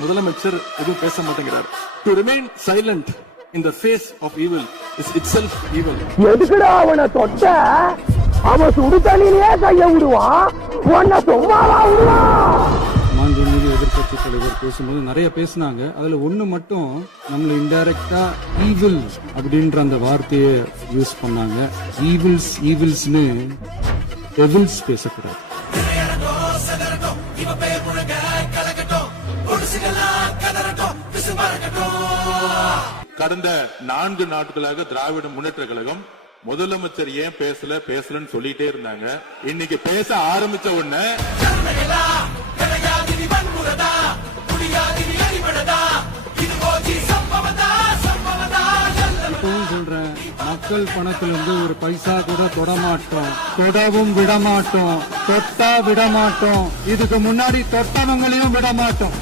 முதலமைச்சர் எதுவும் பேச மாட்டேங்கிறார். To remain silent in the face of evil is itself evil. எதுக்குடா அவனை தொட்ட? அவன் சுடு தண்ணியிலே கைய விடுவான், உன்னை சும்மாவா விடுவான்? மாண்புமிகு எதிர்க்கட்சி தலைவர் பேசும்போது நிறைய பேசினாங்க. அதுல ஒண்ணு மட்டும் நம்மள இன்டைரக்டா ஈவில் அப்படின்ற அந்த வார்த்தையை யூஸ் பண்ணாங்க. ஈவில்ஸ்னு டெவில்ஸ் பேசக்கூடாது. கடந்த 4 நாட்களாக திராவிட முன்னேற்ற கழகம் முதலமைச்சர் ஏன் பேசலன்னு சொல்லிட்டே இருந்தாங்க. இன்னைக்கு பேச ஆரம்பிச்ச உடனே இப்பவும் சொல்றேன், மக்கள் பணத்துல இருந்து ஒரு பைசா கூட தொடமாட்டோம், தொடவும் விடமாட்டோம், தொட்டா விடமாட்டோம், இதுக்கு முன்னாடி தொட்டவங்களையும் விடமாட்டோம்.